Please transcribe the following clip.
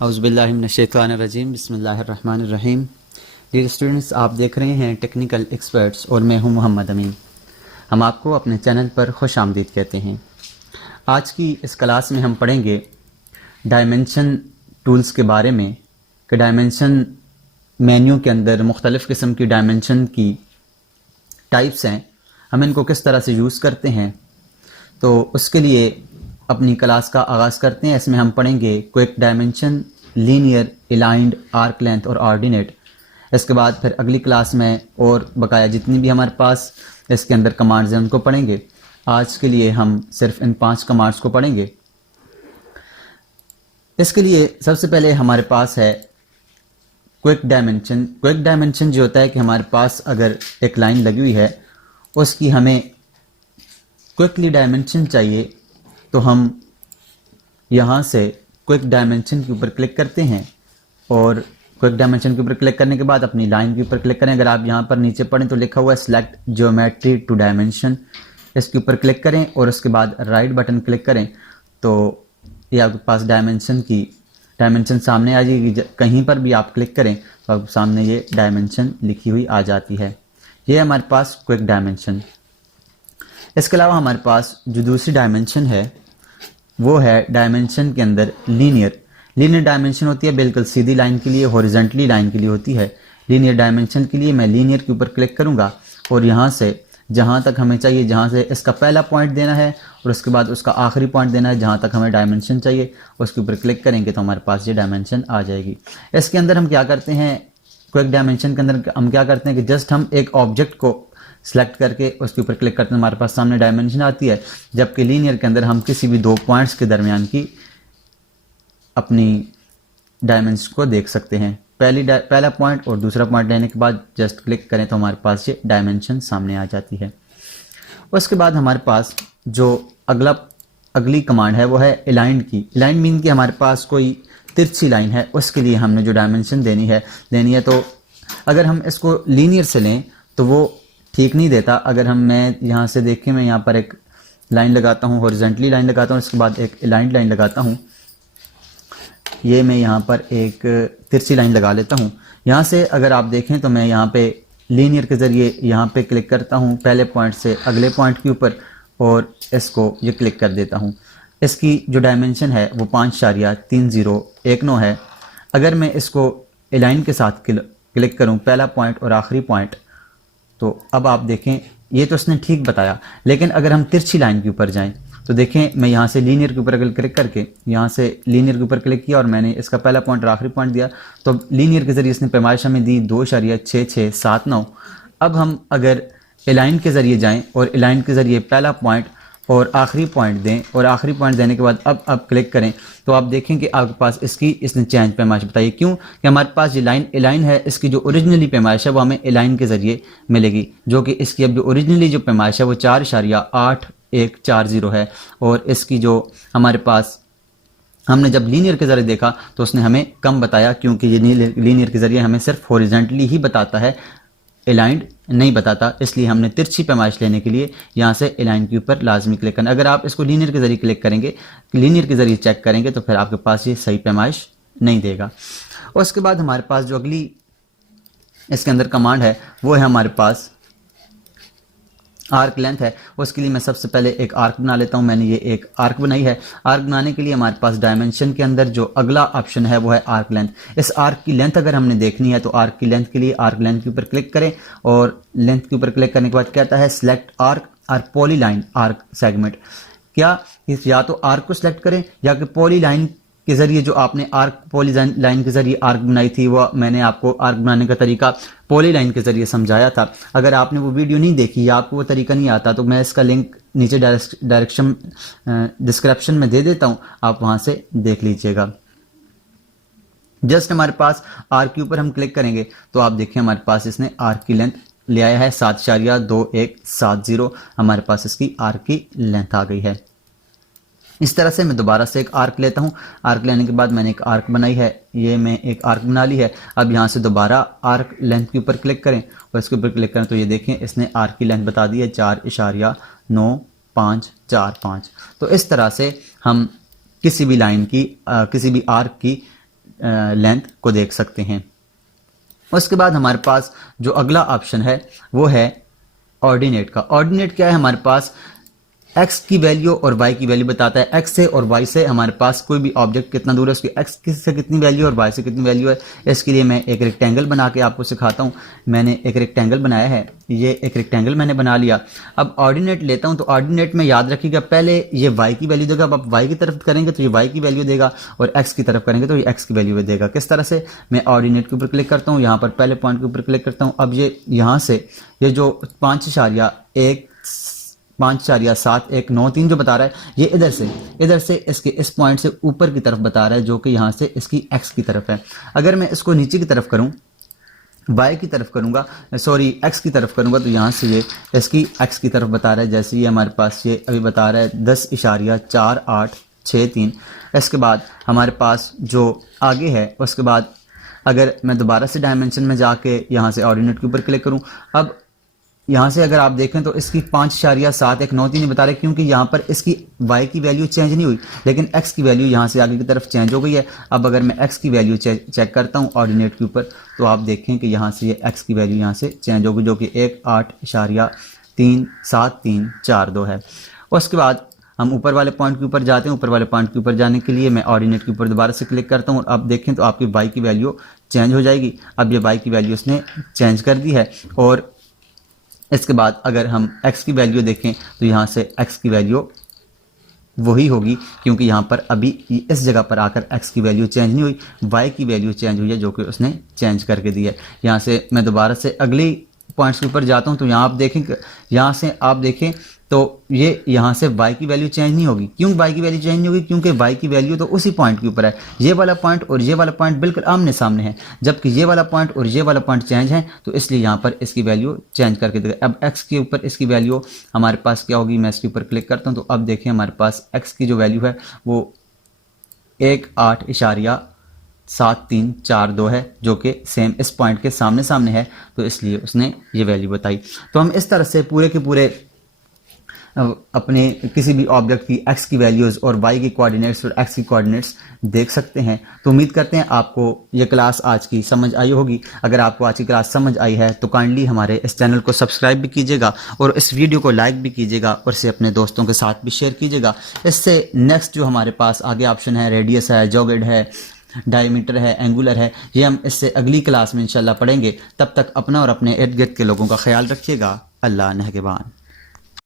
औज़ुबिल्लाहिमिनश्शैतानिर्रजीम बिस्मिल्लाहिर्रहमानिर्रहीम। Dear students, आप देख रहे हैं टेक्निकल एक्सपर्ट्स और मैं हूं मोहम्मद अमीन। हम आपको अपने चैनल पर खुश आमदीद कहते हैं। आज की इस क्लास में हम पढ़ेंगे डायमेंशन टूल्स के बारे में कि डायमेंशन मेन्यू के अंदर मुख्तलिफ़ किस्म की डायमेंशन की टाइप्स हैं, हम इनको किस तरह से यूज़ करते हैं। तो उसके लिए अपनी क्लास का आगाज़ करते हैं। इसमें हम पढ़ेंगे quick dimension, linear, aligned, arc length और ऑर्डिनेट। इसके बाद फिर अगली क्लास में और बकाया जितनी भी हमारे पास इसके अंदर कमांड्स हैं उनको पढ़ेंगे। आज के लिए हम सिर्फ इन 5 कमांड्स को पढ़ेंगे। इसके लिए सबसे पहले हमारे पास है क्विक डायमेंशन। क्विक डायमेंशन जो होता है कि हमारे पास अगर एक लाइन लगी हुई है, उसकी हमें क्विकली डायमेंशन चाहिए, तो हम यहाँ से क्विक डायमेंशन के ऊपर क्लिक करते हैं और क्विक डायमेंशन के ऊपर क्लिक करने के बाद अपनी लाइन के ऊपर क्लिक करें। अगर आप यहाँ पर नीचे पढ़ें तो लिखा हुआ है सिलेक्ट ज्योमेट्री टू डायमेंशन, इसके ऊपर क्लिक करें और उसके बाद राइट बटन क्लिक करें तो ये आपके पास डायमेंशन सामने आ जाएगी। कहीं पर भी आप क्लिक करें तो आपके सामने ये डायमेंशन लिखी हुई आ जाती है। ये हमारे पास क्विक डायमेंशन। इसके अलावा हमारे पास जो दूसरी डायमेंशन है वो है डायमेंशन के अंदर लीनियर डायमेंशन होती है, बिल्कुल सीधी लाइन के लिए, हॉरिजॉन्टली लाइन के लिए होती है। लीनियर डायमेंशन के लिए मैं लीनियर के ऊपर क्लिक करूंगा और यहाँ से जहाँ तक हमें चाहिए, जहाँ से इसका पहला पॉइंट देना है और उसके बाद उसका आखिरी पॉइंट देना है, जहाँ तक हमें डायमेंशन चाहिए उसके ऊपर क्लिक करेंगे तो हमारे पास ये डायमेंशन आ जाएगी। इसके अंदर हम क्या करते हैं, क्विक डायमेंशन के अंदर हम क्या करते हैं कि जस्ट हम एक ऑब्जेक्ट को सेलेक्ट करके उसके ऊपर क्लिक करते हैं, हमारे पास सामने डायमेंशन आती है। जबकि लीनियर के अंदर हम किसी भी 2 पॉइंट्स के दरमियान की अपनी डायमेंशन को देख सकते हैं। पहला पॉइंट और दूसरा पॉइंट लेने के बाद जस्ट क्लिक करें तो हमारे पास ये डायमेंशन सामने आ जाती है। उसके बाद हमारे पास जो अगली कमांड है वो है अलाइंड की। अलाइंड मीन कि हमारे पास कोई तिरछी लाइन है, उसके लिए हमने जो डायमेंशन देनी है। तो अगर हम इसको लीनियर से लें तो वो ठीक नहीं देता। अगर मैं यहाँ से देखें, मैं यहाँ पर एक लाइन लगाता हूँ, हॉरिजॉन्टली लाइन लगाता हूँ, इसके बाद एक अलाइंड लाइन लगाता हूँ। ये मैं यहाँ पर एक तिरछी लाइन लगा लेता हूँ। यहाँ से अगर आप देखें तो मैं यहाँ पे लीनियर के ज़रिए यहाँ पे क्लिक करता हूँ पहले पॉइंट से अगले पॉइंट के ऊपर और इसको ये क्लिक कर देता हूँ। इसकी जो डायमेंशन है वो 5.3019 है। अगर मैं इसको अलाइन के साथ क्लिक करूँ पहला पॉइंट और आखिरी पॉइंट, तो अब आप देखें ये तो उसने ठीक बताया। लेकिन अगर हम तिरछी लाइन के ऊपर जाएं तो देखें, मैं यहाँ से लीनियर के ऊपर अगर क्लिक करके यहाँ से लीनियर के ऊपर क्लिक किया और मैंने इसका पहला पॉइंट और आखिरी पॉइंट दिया तो लीनियर के ज़रिए इसने पैमाइश हमें दी 2.6679। अब हम अगर अलाइन के ज़रिए जाएं और अलाइन के ज़रिए पहला पॉइंट और आखिरी पॉइंट दें और आखिरी पॉइंट देने के बाद अब आप क्लिक करें तो आप देखें कि आपके पास इसने चेंज पैमाइश बताई। क्यों कि हमारे पास ये लाइन अलाइन है, इसकी जो ओरिजिनली पैमाइश है वो हमें अलाइन के ज़रिए मिलेगी, जो कि इसकी अब जो ओरिजिनली जो पैमाइश है वो 4.8140 है। और इसकी जो हमारे पास हमने जब लीनियर के ज़रिए देखा तो उसने हमें कम बताया, क्योंकि ये लीनियर के ज़रिए हमें सिर्फ हॉरिजॉन्टली ही बताता है, अलाइंड नहीं बताता। इसलिए हमने तिरछी पैमाइश लेने के लिए यहाँ से अलाइन के ऊपर लाजमी क्लिक करना। अगर आप इसको लीनियर के ज़रिए क्लिक करेंगे, लीनियर के ज़रिए चेक करेंगे तो फिर आपके पास ये सही पैमाइश नहीं देगा। और उसके बाद हमारे पास जो अगली इसके अंदर कमांड है वो है हमारे पास आर्क लेंथ है। उसके लिए मैं सबसे पहले एक आर्क बना लेता हूं। मैंने ये एक आर्क बनाई है। आर्क बनाने के लिए हमारे पास डायमेंशन के अंदर जो अगला ऑप्शन है वो है आर्क लेंथ। इस आर्क की लेंथ अगर हमने देखनी है तो आर्क की लेंथ के लिए आर्क लेंथ के ऊपर क्लिक करें और लेंथ के ऊपर क्लिक करने के बाद कहता है सिलेक्ट आर्क और पॉलीलाइन आर्क सेगमेंट। क्या या तो आर्क को सिलेक्ट करें या कि पॉलीलाइन के ज़रिए जो आपने आर्क पॉलीलाइन के ज़रिए आर्क बनाई थी, वो मैंने आपको आर्क बनाने का तरीका पॉलीलाइन के ज़रिए समझाया था। अगर आपने वो वीडियो नहीं देखी या आपको वो तरीका नहीं आता तो मैं इसका लिंक नीचे डिस्क्रिप्शन में दे देता हूँ, आप वहाँ से देख लीजिएगा। जस्ट हमारे पास आर्क के ऊपर हम क्लिक करेंगे तो आप देखें हमारे पास इसने आर्क की लेंथ ले आया है 7.2170। हमारे पास इसकी आर्क की लेंथ आ गई है। इस तरह से मैं दोबारा से एक आर्क लेता हूं। आर्क लेने के बाद मैंने एक आर्क बनाई है, ये मैं एक आर्क बना ली है। अब यहाँ से दोबारा आर्क लेंथ के ऊपर क्लिक करें और इसके ऊपर क्लिक करें तो ये देखें इसने आर्क की लेंथ बता दी है 4.9545। तो इस तरह से हम किसी भी लाइन की किसी भी आर्क की लेंथ को देख सकते हैं। उसके बाद हमारे पास जो अगला ऑप्शन है वो है ऑर्डिनेट का। ऑर्डिनेट क्या है? हमारे पास x की वैल्यू और y की वैल्यू बताता है। x से और y से हमारे पास कोई भी ऑब्जेक्ट कितना दूर है, उसकी x से कितनी वैल्यू और y से कितनी वैल्यू है। इसके लिए मैं एक रेक्टेंगल बना के आपको सिखाता हूँ। मैंने एक रेक्टेंगल बनाया है, ये एक रेक्टेंगल मैंने बना लिया। अब ऑर्डिनेट लेता हूँ, तो ऑर्डिनेट में याद रखिएगा पहले ये y की वैल्यू देगा। अब आप y की तरफ करेंगे तो ये y की वैल्यू देगा, और x की तरफ करेंगे तो ये x की वैल्यू देगा। किस तरह से? मैं ऑर्डिनेट के ऊपर क्लिक करता हूँ, यहाँ पर पहले पॉइंट के ऊपर क्लिक करता हूँ। अब ये यहाँ से ये जो 5.719 जो बता रहा है, ये इधर से इसके इस पॉइंट से ऊपर की तरफ बता रहा है, जो कि यहाँ से इसकी x की तरफ है। अगर मैं इसको नीचे की तरफ करूँ, y की तरफ करूँगा, सॉरी x की तरफ करूँगा, तो यहाँ से ये इसकी x की तरफ बता रहा है। जैसे ये हमारे पास ये अभी बता रहा है 10.4863। इसके बाद हमारे पास जो आगे है, उसके बाद अगर मैं दोबारा से डायमेंशन में जाके यहाँ से ऑर्डिनेट के ऊपर क्लिक करूँ, अब यहाँ से अगर आप देखें तो इसकी 5.7193 बता रहे, क्योंकि यहाँ पर इसकी y की वैल्यू चेंज नहीं हुई, लेकिन x की वैल्यू यहाँ से आगे की तरफ चेंज हो गई है। अब अगर मैं x की वैल्यू चेक करता हूँ ऑर्डिनेट के ऊपर, तो आप देखें कि यहाँ से ये x की वैल्यू यहाँ से चेंज होगी, जो कि 1.83742 है। उसके बाद हम ऊपर वाले पॉइंट के ऊपर जाते हैं। ऊपर वाले पॉइंट के ऊपर जाने के लिए मैं ऑर्डिनेट के ऊपर दोबारा से क्लिक करता हूँ, और अब देखें तो आपकी y की वैल्यू चेंज हो जाएगी। अब ये y की वैल्यू उसने चेंज कर दी है। और इसके बाद अगर हम x की वैल्यू देखें तो यहाँ से x की वैल्यू वही होगी, क्योंकि यहाँ पर अभी इस जगह पर आकर x की वैल्यू चेंज नहीं हुई, y की वैल्यू चेंज हुई है, जो कि उसने चेंज करके दी है। यहाँ से मैं दोबारा से अगली पॉइंट्स के ऊपर जाता हूँ, तो यहाँ आप देखें तो ये यहाँ से y की वैल्यू चेंज नहीं होगी। क्यों y की वैल्यू चेंज नहीं होगी? क्योंकि y की वैल्यू तो उसी पॉइंट के ऊपर है। ये वाला पॉइंट और ये वाला पॉइंट बिल्कुल आमने सामने है, जबकि ये वाला पॉइंट और ये वाला पॉइंट चेंज है, तो इसलिए यहाँ पर इसकी वैल्यू चेंज करके देगा। अब x के ऊपर इसकी वैल्यू हमारे पास क्या होगी? मैं इसके ऊपर क्लिक करता हूँ, तो अब देखें हमारे पास x की जो वैल्यू है वो 1.87342 है, जो कि सेम इस पॉइंट के सामने सामने है, तो इसलिए उसने ये वैल्यू बताई। तो हम इस तरह से पूरे के पूरे अपने किसी भी ऑब्जेक्ट की x की वैल्यूज़ और y की कोऑर्डिनेट्स और x की कोऑर्डिनेट्स देख सकते हैं। तो उम्मीद करते हैं आपको ये क्लास आज की समझ आई होगी। अगर आपको आज की क्लास समझ आई है तो काइंडली हमारे इस चैनल को सब्सक्राइब भी कीजिएगा, और इस वीडियो को लाइक भी कीजिएगा, और इसे अपने दोस्तों के साथ भी शेयर कीजिएगा। इससे नेक्स्ट जो हमारे पास आगे ऑप्शन है, रेडियस है, जॉगेड है, डायमीटर है, एंगुलर है, ये हम इससे अगली क्लास में इंशाल्लाह पढ़ेंगे। तब तक अपना और अपने इर्द गिर्द के लोगों का ख्याल रखिएगा। अल्लाह नेहगेबान।